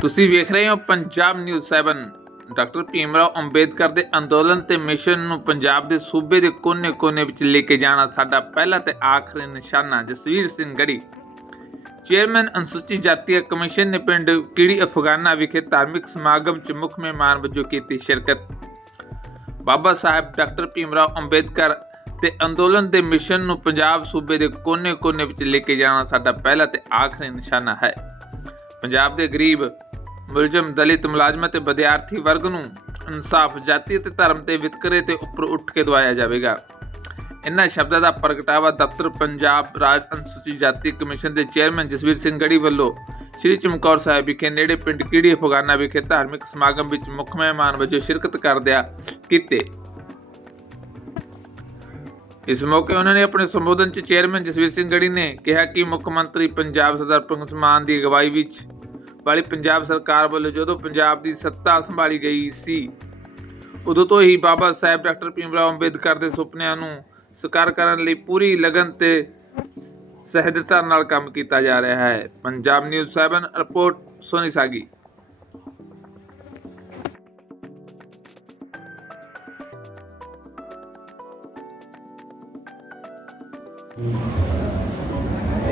ਤੁਸੀਂ ਵੇਖ ਰਹੇ ਹੋ ਪੰਜਾਬ ਨਿਊਜ਼ 7 ਡਾਕਟਰ ਭੀਮਰਾਓ ਅੰਬੇਦਕਰ ਦੇ ਅੰਦੋਲਨ ਤੇ ਮਿਸ਼ਨ ਨੂੰ ਪੰਜਾਬ ਦੇ ਸੂਬੇ ਦੇ ਕੋਨੇ-ਕੋਨੇ ਵਿੱਚ ਲੈ ਕੇ ਜਾਣਾ ਸਾਡਾ ਪਹਿਲਾ ਤੇ ਆਖਰੀ ਨਿਸ਼ਾਨਾ, ਜਸਵੀਰ ਸਿੰਘ ਗੜੀ। ਚੇਅਰਮੈਨ ਅਨੁਸੂਚਿਤ ਜਾਤੀ ਕਮਿਸ਼ਨ ਨੇ ਪਿੰਡ ਕੀੜੀ ਅਫਗਾਨਾ ਵਿਖੇ ਧਾਰਮਿਕ ਸਮਾਗਮ 'ਚ ਮੁੱਖ ਮਹਿਮਾਨ ਵਜੋਂ ਕੀਤੀ ਸ਼ਿਰਕਤ? ਬਾਬਾ ਸਾਹਿਬ, ਡਾਕਟਰ ਭੀਮਰਾਓ ਅੰਬੇਦਕਰ ਤੇ ਅੰਦੋਲਨ ਦੇ ਮਿਸ਼ਨ ਨੂੰ ਪੰਜਾਬ ਸੂਬੇ ਦੇ ਕੋਨੇ-ਕੋਨੇ ਵਿੱਚ ਲੈ ਕੇ ਜਾਣਾ ਸਾਡਾ ਪਹਿਲਾ ਤੇ ਆਖਰੀ ਨਿਸ਼ਾਨਾ ਹੈ। ਪੰਜਾਬ ਦੇ ਗਰੀਬ ਮੁਲਜ਼ਮ ਦਲਿਤ ਮੁਲਾਜ਼ਮ ਅਤੇ ਵਿਦਿਆਰਥੀ ਵਰਗ ਨੂੰ ਇਨਸਾਫ, ਜਾਤੀ ਅਤੇ ਧਰਮ ਦੇ ਵਿਤਕਰੇ ਤੇ ਉੱਪਰ ਉੱਠ ਕੇ ਦਵਾਇਆ ਜਾਵੇਗਾ। ਇਨ੍ਹਾਂ ਸ਼ਬਦਾਂ ਦਾ ਪ੍ਰਗਟਾਵਾ ਦਫ਼ਤਰ ਪੰਜਾਬ ਰਾਜ ਅਨੁਸੂਚਿਤ ਜਾਤੀ ਕਮਿਸ਼ਨ ਦੇ ਚੇਅਰਮੈਨ ਜਸਵੀਰ ਸਿੰਘ ਗੜੀ ਵੱਲੋਂ ਸ੍ਰੀ ਚਮਕੌਰ ਸਾਹਿਬ ਵਿਖੇ ਨੇੜੇ ਪਿੰਡ ਕੀੜੀ ਅਫਗਾਨਾ ਵਿਖੇ ਧਾਰਮਿਕ ਸਮਾਗਮ ਵਿੱਚ ਮੁੱਖ ਮਹਿਮਾਨ ਵਜੋਂ ਸ਼ਿਰਕਤ ਕਰਦਿਆਂ ਕੀਤੇ। ਇਸ ਮੌਕੇ ਉਹਨਾਂ ਨੇ ਆਪਣੇ ਸੰਬੋਧਨ 'ਚ ਚੇਅਰਮੈਨ ਜਸਵੀਰ ਸਿੰਘ ਗੜੀ ਨੇ ਕਿਹਾ ਕਿ ਮੁੱਖ ਮੰਤਰੀ ਪੰਜਾਬ ਸਰਦਾਰ ਭਗਵੰਤ ਮਾਨ ਦੀ ਅਗਵਾਈ ਵਿੱਚ ਵਾਲੀ ਪੰਜਾਬ ਸਰਕਾਰ ਵੱਲੋਂ ਜਦੋਂ ਪੰਜਾਬ ਦੀ ਸੱਤਾ ਸੰਭਾਲੀ ਗਈ ਸੀ, ਉਦੋਂ ਤੋਂ ਹੀ ਬਾਬਾ ਸਾਹਿਬ ਡਾਕਟਰ ਭੀਮਰਾਓ ਅੰਬੇਦਕਰ ਦੇ ਸੁਪਨਿਆਂ ਨੂੰ ਸਾਕਾਰ ਕਰਨ ਲਈ ਪੂਰੀ ਲਗਨ ਤੇ ਸਹਿਜਤਾ ਨਾਲ ਕੰਮ ਕੀਤਾ ਜਾ ਰਿਹਾ ਹੈ। Punjab news 7 report, Soni Sagi.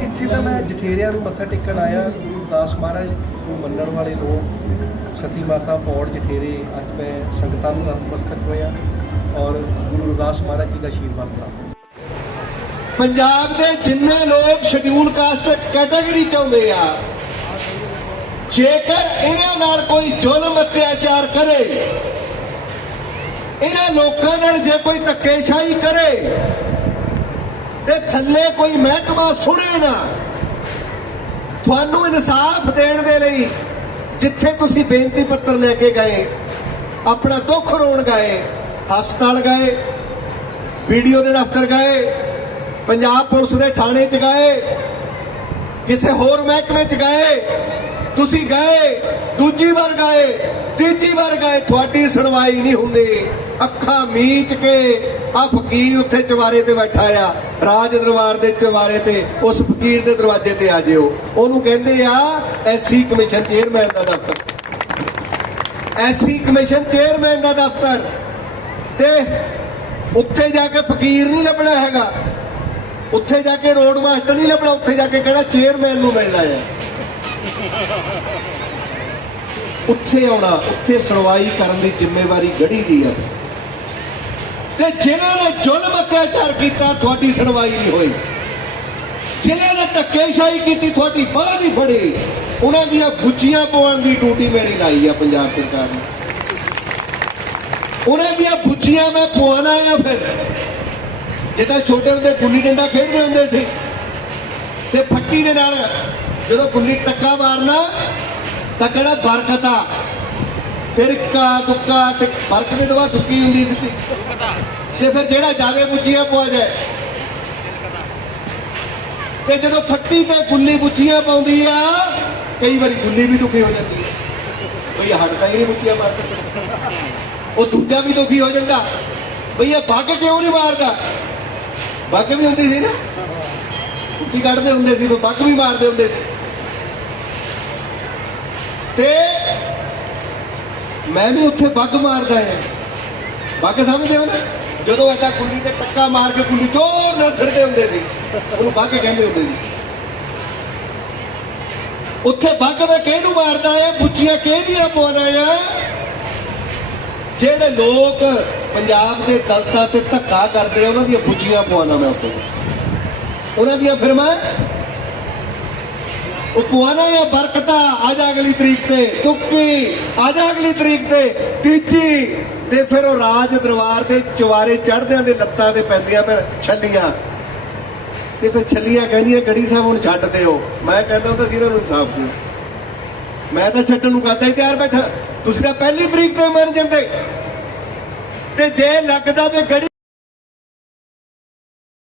ਇੱਥੇ ਤਾਂ ਮੈਂ ਜਠੇਰਿਆਂ ਨੂੰ ਮੱਥਾ ਟੇਕਣ ਆਇਆ। ਦਾਸ ਮਹਾਰਾਜ ਨੂੰ ਮੰਨਣ ਵਾਲੇ ਲੋਕ ਸਤੀ ਮਾਤਾ ਪੌੜ ਜਠੇਰੇ, ਅੱਜ ਮੈਂ ਸੰਗਤਾਂ ਨੂੰ ਨਤਮਸਤਕ ਹੋਇਆ ਔਰ ਗੁਰੂ ਰਵਿਦਾਸ ਮਹਾਰਾਜ ਜੀ ਦਾ ਆਸ਼ੀਰਵਾਦ ਪ੍ਰਾਪਤ ਪੰਜਾਬ ਦੇ ਜਿੰਨੇ ਲੋਕ ਸ਼ਡਿਊਲ ਕਾਸਟ ਕੈਟਾਗਰੀ ਚ ਆਉਂਦੇ ਆ, ਜੇਕਰ ਇਹਨਾਂ ਨਾਲ ਕੋਈ ਜ਼ੁਲਮ ਅਤਿਆਚਾਰ ਕਰੇ, ਇਹਨਾਂ ਲੋਕਾਂ ਨਾਲ ਜੇ ਕੋਈ ਧੱਕੇਸ਼ਾਹੀ ਕਰੇ, ਤੇ ਥੱਲੇ ਕੋਈ ਮਹਿਕਮਾ ਸੁਣੇ ਨਾ ਤੁਹਾਨੂੰ ਇਨਸਾਫ ਦੇਣ ਦੇ ਲਈ ਜਿੱਥੇ ਤੁਸੀਂ ਬੇਨਤੀ ਪੱਤਰ ਲੈ ਕੇ ਗਏ, ਆਪਣਾ ਦੁੱਖ ਰੋਣ ਗਏ, ਹਸਪਤਾਲ ਗਏ ਵੀਡੀਓ ਦੇ ਦਫ਼ਤਰ ਗਏ, ਪੰਜਾਬ ਪੁਲਿਸ ਦੇ ਥਾਣੇ 'ਚ ਗਏ, ਕਿਸੇ ਹੋਰ ਮਹਿਕਮੇ 'ਚ ਗਏ, ਤੁਸੀਂ ਗਏ, ਦੂਜੀ ਵਾਰ ਗਏ, ਤੀਜੀ ਵਾਰ ਗਏ, ਤੁਹਾਡੀ ਸੁਣਵਾਈ ਨਹੀਂ ਹੁੰਦੀ। ਅੱਖਾਂ ਮੀਚ ਕੇ ਆ ਫਕੀਰ ਉੱਥੇ ਚਵਾਰੇ ਤੇ ਬੈਠਾ ਆ, ਰਾਜ ਦਰਬਾਰ ਦੇ ਚਵਾਰੇ ਤੇ, ਉਸ ਫਕੀਰ ਦੇ ਦਰਵਾਜ਼ੇ ਤੇ ਆ ਜਿਓ। ਉਹਨੂੰ ਕਹਿੰਦੇ ਆ ਐਸਸੀ ਕਮਿਸ਼ਨ ਚੇਅਰਮੈਨ ਦਾ ਦਫ਼ਤਰ। ਐਸਸੀ ਕਮਿਸ਼ਨ ਚੇਅਰਮੈਨ ਦਾ ਦਫ਼ਤਰ। ਤੇ ਉੱਥੇ ਜਾ ਕੇ ਫਕੀਰ ਨਹੀਂ ਲੱਭਣਾ ਹੈਗਾ। ਉੱਥੇ ਜਾ ਕੇ ਰੋਡ ਮਾਸਟਰ ਨਹੀਂ ਲੱਭਣਾ, ਉੱਥੇ ਜਾ ਕੇ ਕਿਹੜਾ ਚੇਅਰਮੈਨ ਨੂੰ ਮਿਲਣਾ ਹੈ। ਉੱਥੇ ਆਉਣਾ, ਉੱਥੇ ਸੁਣਵਾਈ ਕਰਨ ਦੀ ਜ਼ਿੰਮੇਵਾਰੀ ਗੜੀ ਦੀ ਹੈ ਤੇ ਜਿਨ੍ਹਾਂ ਨੇ ਜ਼ੁਲਮ ਅਤਿਆਚਾਰ ਕੀਤਾ, ਤੁਹਾਡੀ ਸੁਣਵਾਈ ਨਹੀਂ ਹੋਈ। ਜਿਨ੍ਹਾਂ ਨੇ ਧੱਕੇਸ਼ਾਹੀ ਕੀਤੀ, ਤੁਹਾਡੀ ਬਾਹ ਨਹੀਂ ਫੜੀ। ਉਹਨਾਂ ਦੀਆਂ ਬੁੱਝੀਆਂ ਪਵਾਉਣ ਦੀ ਡਿਊਟੀ ਮੇਰੀ ਲਾਈ ਆ ਪੰਜਾਬ ਸਰਕਾਰ ਨੇ। ਉਹਨਾਂ ਦੀਆਂ ਬੁੱਝੀਆਂ ਮੈਂ ਪਵਾਉਣਾ ਆ ਫਿਰ। ਜਿੱਦਾਂ ਛੋਟੇ ਹੁੰਦੇ ਗੁੱਲੀ ਡੰਡਾ ਖੇਡਦੇ ਹੁੰਦੇ ਸੀ। ਤੇ ਫੱਟੀ ਦੇ ਨਾਲ ਜਦੋਂ ਗੁੱਲੀ ਟੱਕਾ ਮਾਰਨਾ, ਤਾਂ ਕਿਹੜਾ ਬਰਕਤ ਆ ਫਿਰ ਇੱਕਾ ਦੁੱਕਾ ਤੇ ਬਰਕਤ ਦੇ ਦਵਾ ਦੁੱਕੀ ਹੁੰਦੀ ਸੀ ਤੇ। ਫਿਰ ਜਿਹੜਾ ਜਾਵੇ ਬੁੱਝੀਆਂ ਪਵਾ ਜਾਏ। ਤੇ ਜਦੋਂ ਫੱਟੀ ਤੇ ਗੁੱਲੀ ਬੁੱਝੀਆਂ ਪਾਉਂਦੀ ਆ ਕਈ ਵਾਰੀ ਗੁੱਲੀ ਵੀ ਦੁਖੀ ਹੋ ਜਾਂਦੀ ਹੈ ਬਈ ਹਟਦਾ ਹੀ ਨਹੀਂ ਬੁੱਝੀਆਂ ਮਾਰਦਾ। ਉਹ ਦੂਜਾ ਵੀ ਦੁਖੀ ਹੋ ਜਾਂਦਾ। ਬਈ ਇਹ ਬੱਗ ਕਿਉਂ ਨਹੀਂ ਮਾਰਦਾ? ਬੱਗ ਵੀ ਹੁੰਦੀ ਸੀ ਨਾ। ਕੁੱਤੀ ਕੱਢਦੇ ਹੁੰਦੇ ਸੀ ਬੱਗ ਵੀ ਮਾਰਦੇ ਹੁੰਦੇ ਸੀ। ਤੇ ਮੈਂ ਵੀ ਉੱਥੇ ਬੱਗ ਮਾਰਦਾ ਹਾਂ। ਬੱਗ ਸਮਝਦੇ ਹੋ ਨਾ? ਜਦੋਂ ਐਸਾ ਗੁੱਲੀ ਤੇ ਟੱਕਾ ਮਾਰ ਕੇ ਗੁੱਲੀ ਜ਼ੋਰ ਨਾਲ ਛੱਡਦੇ ਹੁੰਦੇ ਸੀ, ਉਹਨੂੰ ਬੱਗ ਕਹਿੰਦੇ ਹੁੰਦੇ ਸੀ। ਉੱਥੇ ਬੱਗ ਮੈਂ ਕਿਹਨੂੰ ਮਾਰਦਾ ਆ ਬੁੱਚੀਆਂ ਕਿਹਦੀਆਂ ਪਵਾਉਣਾ ਆ? ਜਿਹੜੇ ਲੋਕ ਪੰਜਾਬ ਦੇ ਦਲਤਾਂ ਤੇ ਧੱਕਾ ਕਰਦੇ ਆ, ਉਹਨਾਂ ਦੀਆਂ ਬੁੱਚੀਆਂ ਪਵਾਉਣਾ ਮੈਂ ਉੱਥੇ। ਉਹਨਾਂ ਦੀਆਂ ਫਿਰ ਮੈਂ ਉਹ ਪਵਾਉਣਾ ਬਰਕਤਾਂ ਆ ਅਗਲੀ ਤਰੀਕ ਤੇ ਤੁੱਕੀ ਆ ਅਗਲੀ ਤਰੀਕ ਤੇ ਤੀਜੀ ਤੇ ਫਿਰ ਉਹ ਰਾਜ ਦਰਬਾਰ ਦੇ ਚਵਾਰੇ ਚੜਦਿਆਂ ਦੇ ਲੱਤਾਂ ਤੇ ਪੈਂਦੀਆਂ ਫਿਰ ਛੱਲੀਆਂ ਤੇ ਫਿਰ ਛੱਲੀਆਂ ਕਹਿੰਦੀਆਂ ਗੜੀ ਸਾਹਿਬ ਹੁਣ ਛੱਡ ਦਿਓ ਮੈਂ ਕਹਿੰਦਾ ਹੁੰਦਾ ਸੀ ਇਹਨਾਂ ਨੂੰ ਇਨਸਾਫ ਦਿਓ ਮੈਂ ਤਾਂ ਛੱਡਣ ਨੂੰ ਕਰਦਾ ਹੀ ਤਿਆਰ ਬੈਠਾ ਤੁਸੀਂ ਤਾਂ ਪਹਿਲੀ ਤਰੀਕ ਤੇ ਮਰ ਜਾਂਦੇ ਤੇ ਜੇ ਲੱਗਦਾ ਵੀ ਗੜੀ